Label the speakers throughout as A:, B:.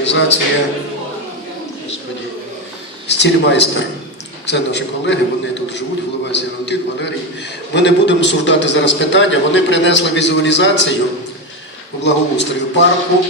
A: організація господі, Стільмайстер. Це наші колеги, вони тут живуть, голова Сіротин, Валерій. Ми не будемо суждати зараз питання. Вони принесли візуалізацію у благоустрою парку,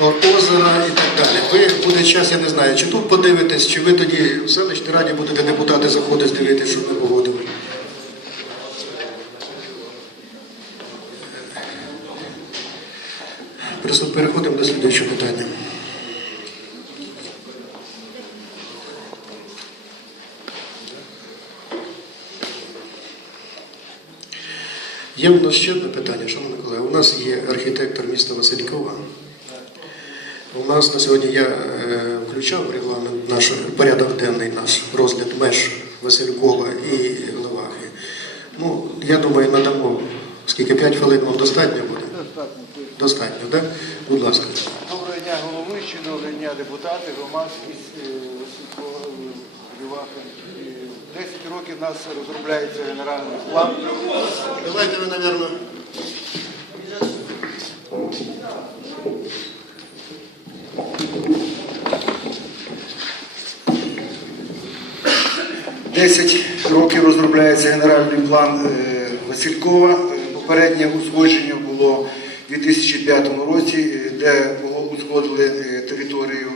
A: озера і так далі. Ви буде час, я не знаю, чи тут подивитесь, чи ви тоді в селищній раді будете депутати заходити дивитися, щоб ми погодили. Переходимо до слідуючого питання. Є в нас ще одне питання, шановні колеги. У нас є архітектор міста Василькова. У нас на сьогодні я е, включав регламент наш порядок денний наш розгляд меж Василькова і Левахи. Ну, я думаю, надамо скільки 5 хвилин вам достатньо буде? Достатньо, так? Будь ласка.
B: Доброго дня, головуючий, доброго дня, депутати, громадськість, е, Василькова, Іваха. Е, 10 років у нас розробляється генеральний план.
A: Давайте ви, мабуть,
B: Десять років розробляється генеральний план е, Василькова. Попереднє узгодження було у 2005 році, е, де було узгодили е, територію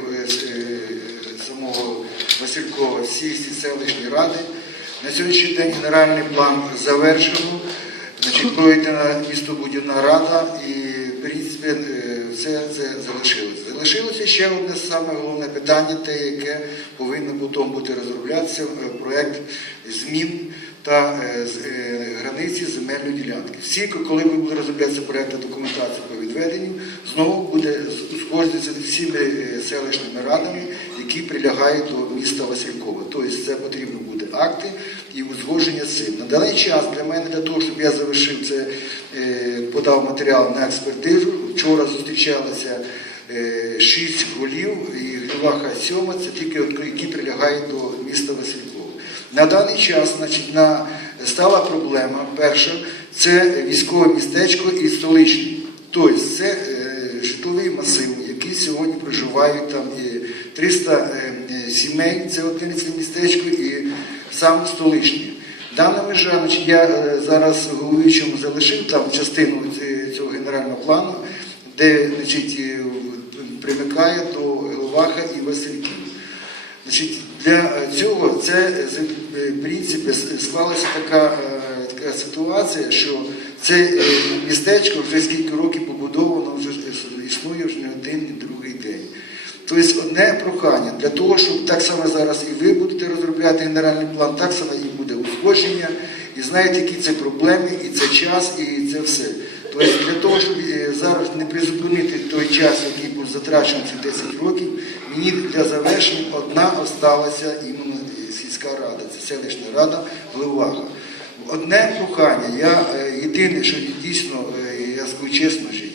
B: самого Василькова всі селищні ради. На сьогоднішній день генеральний план завершено. Значить, пройдена містобудівна рада і, е, все це залишилося. Залишилося ще одне саме головне питання, те, яке повинно потім бути розроблятися, проєкт проект змін та е, е, границі земельної ділянки. Всі, коли буде розроблятися проект документації по відведенню, знову буде узгоджуватися всіми е, селищними радами, які прилягають до міста Василькова. Тобто це потрібно буде акти і узгодження з цим. На даний час для мене, для того, щоб я завершив це, подав матеріал на експертизу. Вчора зустрічалися шість голів і Гліваха сьома, це тільки які прилягають до міста Василькова. На даний час значить, на, стала проблема перша це військове містечко і столичне. Тобто це е, житловий масив, який сьогодні проживають там і 300 е, е, сімей, це одне містечко і сам столичний. Дана межа, значить, я е, зараз головуючому залишив там частину цього генерального плану, де значить, е, примикає до Головаха і Васильків. Значить, для цього це е, в принципі склалася така, е, така ситуація, що це е, містечко вже скільки років побудовано, вже існує вже не один, не другий день. Тобто одне прохання для того, щоб так само зараз і ви будете розробляти генеральний план, так само і буде узгодження, і знаєте, які це проблеми, і це час, і це все. Тобто для того, щоб зараз не призупинити той час, який був затрачений ці 10 років, мені для завершення одна осталася іменно сільська рада, це селищна рада Гливаха. Одне прохання, я е, єдине, що дійсно, е, я скажу чесно жити.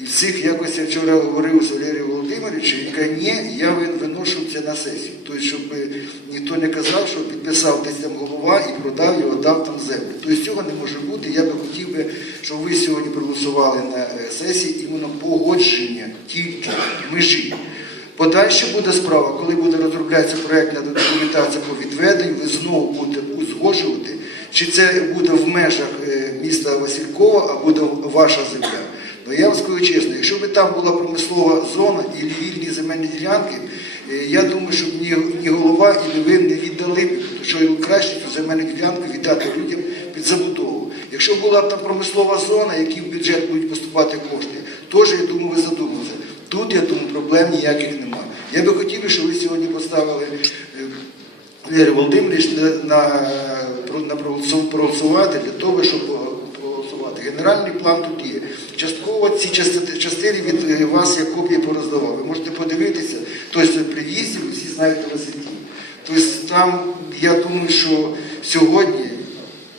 B: І всіх якось я вчора говорив з Валерієм Володимировичем, він каже, ні, я виношу це на сесію. Тобто, щоб е, ніхто не казав, що підписав десь там голова і продав його, дав там землю. Тобто цього не може бути. Я би хотів би, щоб ви сьогодні проголосували на сесії іменно погодження тільки межі. Подальше буде справа, коли буде розроблятися проєктна документація по відведенню, ви знову будете узгоджувати, чи це буде в межах е, міста Василькова, а буде ваша земля. Ну я вам скажу чесно, якщо б там була промислова зона і вільні земельні ділянки, е, я думаю, щоб ні, голова, ні ви не віддали б, що краще цю земельну ділянку віддати людям під забудову. Якщо була б там промислова зона, які в бюджет будуть поступати кошти, теж, я думаю, ви задумалися. Тут, я думаю, проблем ніяких немає. Я би хотів, щоб ви сьогодні поставили е, Валерій Володимирович на, на, на проголосувати для того, щоб проголосувати. Генеральний план тут є. Частково ці части- частини від е, вас я копії пороздавав. Ви можете подивитися, тобто при в'їзді всі знаєте Васильків. Тобто там, я думаю, що сьогодні,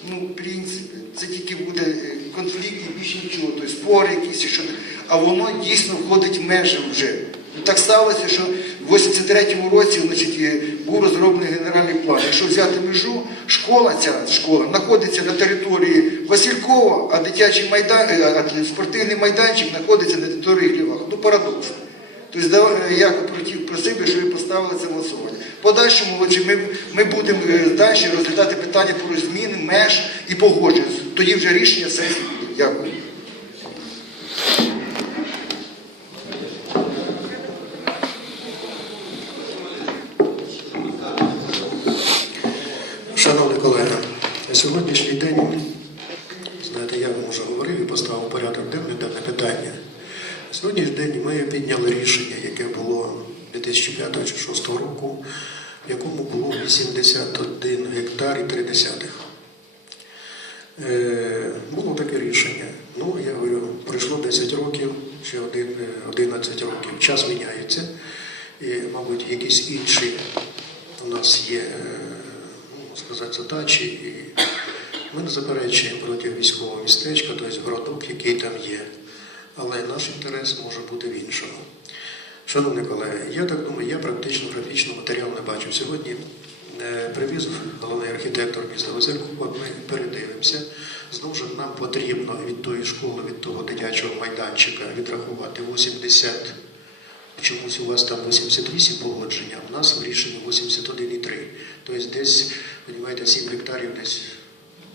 B: ну, в принципі, це тільки буде е, конфлікт і більше нічого, тобто спори якісь, що, а воно дійсно входить в межі вже. Ну, так сталося, що в 83-му році значить, е, був розроблений генеральний план. Якщо взяти межу, школа ця школа знаходиться на території Василькова, а дитячий майдан, е, а спортивний майданчик знаходиться на території Глівах. Ну, парадокс. Тобто е, я просив, щоб ви поставили це голосування. Подальшому ми, ми будемо е, далі розглядати питання про зміни, меж і погодження. Тоді вже рішення сесії буде. Дякую.
A: Шановні колеги, на сьогоднішній день, знаєте, я вам вже говорив і поставив порядок денний дане питання. Сьогоднішній день ми підняли рішення, яке було 2005 чи 2006 року, в якому було 81 гектар і 3 десятих. Е, було таке рішення. Ну, я говорю, пройшло 10 років, е, 11 років. Час міняється. І, мабуть, якісь інші у нас є, е, ну, сказати, задачі. І ми не заперечуємо проти військового містечка, тобто городок, який там є. Але наш інтерес може бути в іншому. Шановні колеги, я так думаю, я практично графічний матеріал не бачу. Сьогодні е, привіз головний архітектор міста Василькова, ми передивимося. Знову ж нам потрібно від тої школи, від того дитячого майданчика відрахувати 80. Чомусь у вас там 88 погодження, а у нас в рішенні 81,3. Тобто десь, розумієте, 7 гектарів десь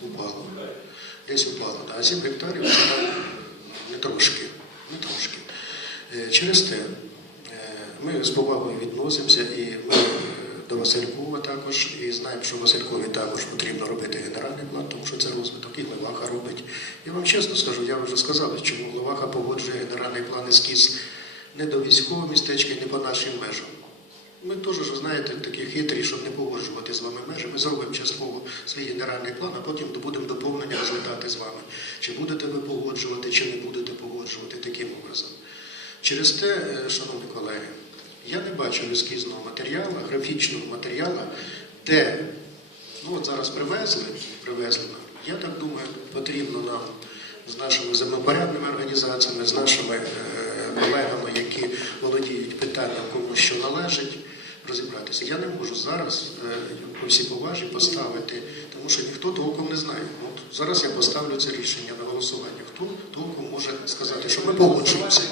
A: упало. Десь упало. А 7 гектарів це не трошки. Не трошки. Е, Через те е, ми з повагою відносимося і ми до Василькова також, і знаємо, що Василькові також потрібно робити генеральний план, тому що це розвиток і Леваха робить. Я вам чесно скажу, я вже сказав, чому Леваха погоджує генеральний план ескіз не до військового містечка, не по нашим межам. Ми теж, знаєте, такі хитрі, щоб не погоджувати з вами межі. Ми зробимо частково свій генеральний план, а потім будемо доповнення розглядати з вами. Чи будете ви погоджувати, чи не будете погоджувати таким образом. Через те, е, шановні колеги, я не бачу ескізного матеріалу, графічного матеріалу, де ну от зараз привезли, привезли нам. Я так думаю, потрібно нам з нашими землепорядними організаціями, з нашими е, колегами, які володіють питанням, кому що належить, розібратися. Я не можу зараз е, по всій поважі поставити, тому що ніхто толком не знає. От зараз я поставлю це рішення на голосування. Хто толком може сказати, що ми погоджуємося?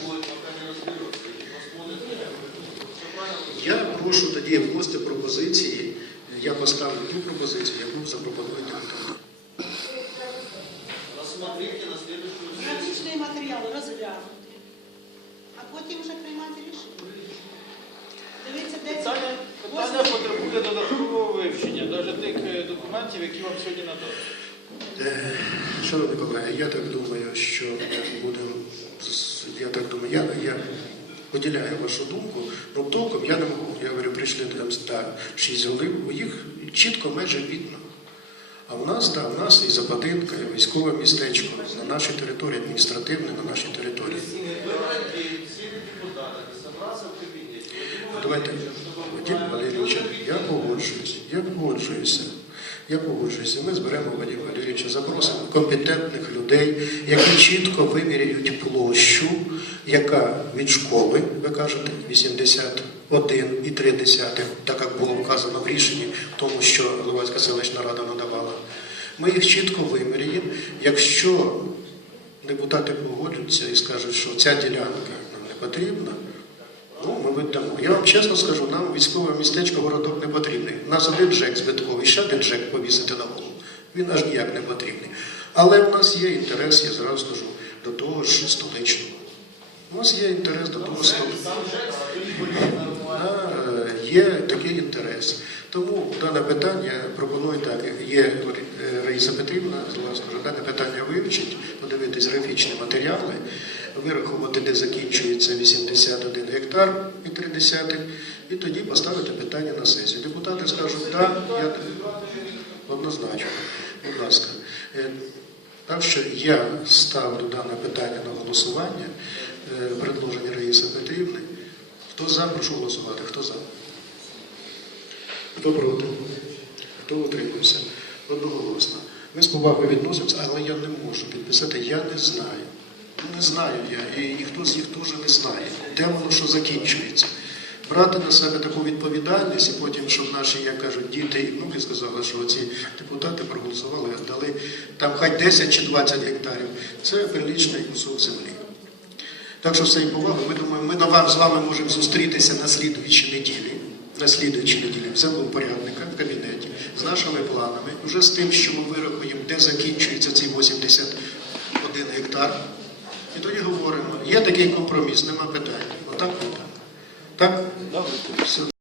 A: Я прошу тоді вносити пропозиції. Я поставлю ту пропозицію, яку запропонує депутат.
C: На сессию.
D: Графічний розглянути, а потім вже приймати рішення.
C: Питання, питання потребує додаткового вивчення, навіть тих е, документів, які вам сьогодні надали.
A: Е, Шановні колеги, я так думаю, що будемо, я так думаю, я, я поділяю вашу думку, але толком я не можу. Я говорю, прийшли там та, шість голів, у їх чітко межі видно. А в нас, да, в нас і Западинка, і військове містечко на нашій території, адміністративне на нашій території. Давайте, Вадим Валерійович, я погоджуюсь, я погоджуюся. Я погоджуюся. Ми зберемо Вадима Валерійовича, запросимо компетентних людей, які чітко виміряють площу, яка від школи, ви кажете, 81,3, так як було вказано в рішенні, тому, що Луганська селищна рада надавала. Ми їх чітко виміряємо. Якщо депутати погодяться і скажуть, що ця ділянка нам не потрібна, Ну, ми. Я вам чесно скажу, нам військове містечко городок не потрібний. У нас один джек збитковий, ще один джек повісити на голову. Він аж ніяк не потрібний. Але в нас є інтерес, я зразу скажу, до того ж столичного. У нас є інтерес до того столичного. Є такий інтерес. Тому дане питання пропоную так. Є Раїса Петрівна, власне, дане питання вивчить, подивитись графічні матеріали, вирахувати, де закінчується 81 гектар і 3 десятих, і тоді поставити питання на сесію. Депутати скажуть, так, я однозначно. Будь ласка. Е, Так що я ставлю дане питання на голосування, е, предложення Раїси Петрівни. Хто за, прошу голосувати. Хто за? Хто проти? Хто утримався? Одноголосно. Ми з повагою відносимося, але я не можу підписати. Я не знаю. Ну, не знаю я, і ніхто з них теж не знає, де воно що закінчується. Брати на себе таку відповідальність і потім, щоб наші, як кажуть, діти, ну ми сказали, що ці депутати проголосували, дали там хай 10 чи 20 гектарів. Це прилічний кусок землі. Так що все і повага, ми думаємо, ми на вас з вами можемо зустрітися на слідуючій неділі, на слідуючій неділі в землеупорядника, в кабінеті, з нашими планами, вже з тим, що ми вирахуємо, де закінчується цей 81 гектар. І тоді говоримо, є такий компроміс, нема питань. Отак, отак. Так? Все.